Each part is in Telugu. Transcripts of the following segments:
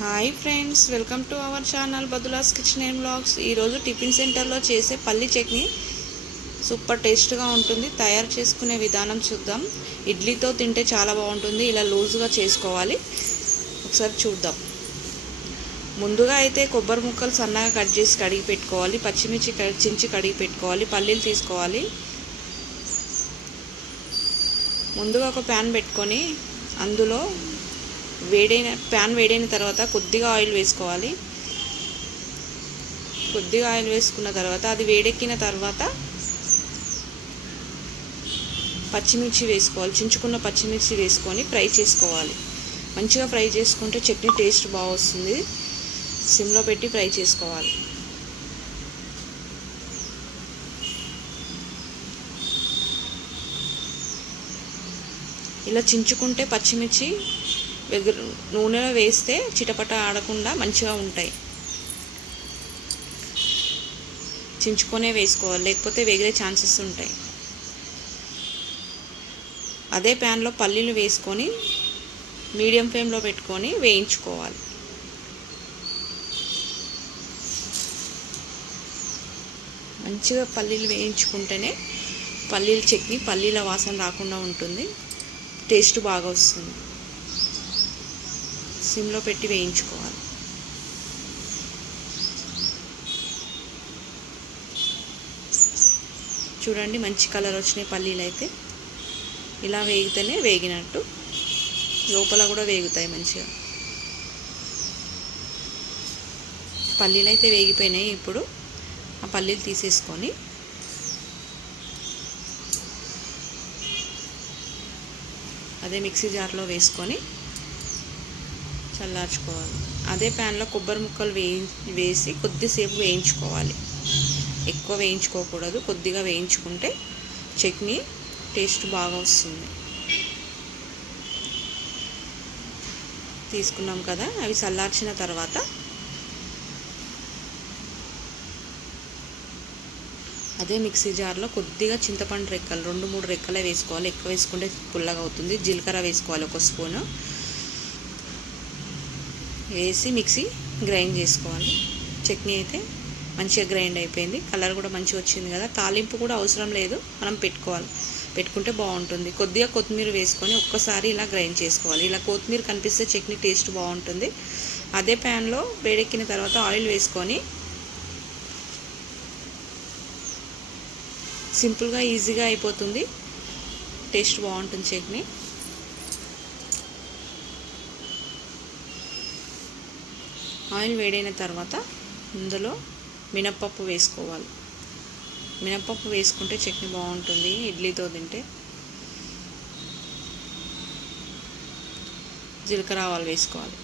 Hi friends welcome to our channel Badulas kitchen and blogs. ఈరోజు టిఫిన్ సెంటర్లో చేసే పల్లి చట్నీ సూపర్ టేస్ట్గా ఉంటుంది. తయారు చేసుకునే విధానం చూద్దాం. ఇడ్లీతో తింటే చాలా బాగుంటుంది. ఇలా లూజ్గా చేసుకోవాలి. ఒకసారి చూద్దాం. ముందుగా అయితే కొబ్బరి ముక్కలు సన్నగా కట్ చేసి కడిగి పెట్టుకోవాలి. పచ్చిమిర్చి చించి కడిగి పెట్టుకోవాలి. పల్లీలు తీసుకోవాలి. ముందుగా ఒక ప్యాన్ పెట్టుకొని అందులో వేడైన ప్యాన్ వేడైన తర్వాత కొద్దిగా ఆయిల్ వేసుకోవాలి. కొద్దిగా ఆయిల్ వేసుకున్న తర్వాత అది వేడెక్కిన తర్వాత పచ్చిమిర్చి వేసుకోవాలి. చించుకున్న పచ్చిమిర్చి వేసుకొని ఫ్రై చేసుకోవాలి. మంచిగా ఫ్రై చేసుకుంటే చట్నీ టేస్ట్ బాగా వస్తుంది. సిమ్లో పెట్టి ఫ్రై చేసుకోవాలి. ఇలా చించుకుంటే పచ్చిమిర్చి ఎగురు నూనెలో వేస్తే చిటపట ఆడకుండా మంచిగా ఉంటాయి. చించుకొనే వేసుకోవాలి లేకపోతే వేగిరే ఛాన్సెస్ ఉంటాయి. అదే ప్యాన్లో పల్లీలు వేసుకొని మీడియం ఫ్లేమ్లో పెట్టుకొని వేయించుకోవాలి. మంచిగా పల్లీలు వేయించుకుంటేనే పల్లీల చట్నీ పల్లీల వాసన రాకుండా ఉంటుంది. టేస్ట్ బాగా వస్తుంది. సిమ్లో పెట్టి వేయించుకోవాలి. చూడండి మంచి కలర్ వచ్చినాయి పల్లీలు అయితే. ఇలా వేగితేనే వేగినట్టు. లోపల కూడా వేగుతాయి మంచిగా. పల్లీలు అయితే వేగిపోయినాయి ఇప్పుడు. ఆ పల్లీలు తీసేసుకొని అదే మిక్సీ జార్లో వేసుకొని చల్లార్చుకోవాలి. అదే ప్యాన్లో కొబ్బరి ముక్కలు వేయి వేసి కొద్దిసేపు వేయించుకోవాలి. ఎక్కువ వేయించుకోకూడదు. కొద్దిగా వేయించుకుంటే చట్నీ టేస్ట్ బాగా వస్తుంది. తీసుకున్నాం కదా అవి చల్లార్చిన తర్వాత అదే మిక్సీ జార్లో కొద్దిగా చింతపండు రెక్కలు రెండు మూడు రెక్కలే వేసుకోవాలి. ఎక్కువ వేసుకుంటే పుల్లగా అవుతుంది. జీలకర్ర వేసుకోవాలి ఒక స్పూను. వేసి మిక్సీ గ్రైండ్ చేసుకోవాలి. చట్నీ అయితే మంచిగా గ్రైండ్ అయిపోయింది. కలర్ కూడా మంచిగా వచ్చింది కదా. తాలింపు కూడా అవసరం లేదు. మనం పెట్టుకోవాలి. పెట్టుకుంటే బాగుంటుంది. కొద్దిగా కొత్తిమీర వేసుకొని ఒక్కసారి ఇలా గ్రైండ్ చేసుకోవాలి. ఇలా కొత్తిమీర కనిపిస్తే చట్నీ టేస్ట్ బాగుంటుంది. అదే ప్యాన్లో వేడెక్కిన తర్వాత ఆయిల్ వేసుకొని సింపుల్గా ఈజీగా అయిపోతుంది. టేస్ట్ బాగుంటుంది చట్నీ. ఆయిల్ వేడైన తర్వాత ఇందులో మినప్పప్పు వేసుకోవాలి. మినప్పప్పు వేసుకుంటే చట్నీ బాగుంటుంది ఇడ్లీతో తింటే. జీలకర్ర ఆవాలు వేసుకోవాలి.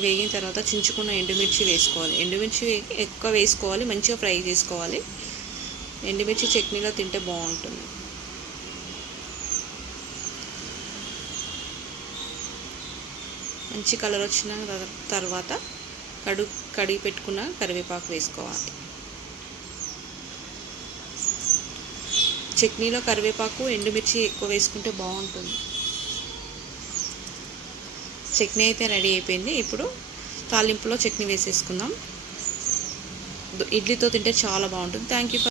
వేగిన తర్వాత చించుకున్న ఎండుమిర్చి వేసుకోవాలి. ఎండుమిర్చి ఎక్కువ వేసుకోవాలి మంచిగా ఫ్రై చేసుకోవాలి. ఎండుమిర్చి చట్నీలో తింటే బాగుంటుంది. మంచి కలర్ వచ్చిన తర్వాత కడు కడిగి పెట్టుకున్న కరివేపాకు వేసుకోవాలి. చట్నీలో కరివేపాకు ఎండుమిర్చి ఎక్కువ వేసుకుంటే బాగుంటుంది. చట్నీ అయితే రెడీ అయిపోయింది. ఇప్పుడు తాలింపులో చట్నీ వేసేసుకుందాం. ఇడ్లీతో తింటే చాలా బాగుంటుంది. Thank you for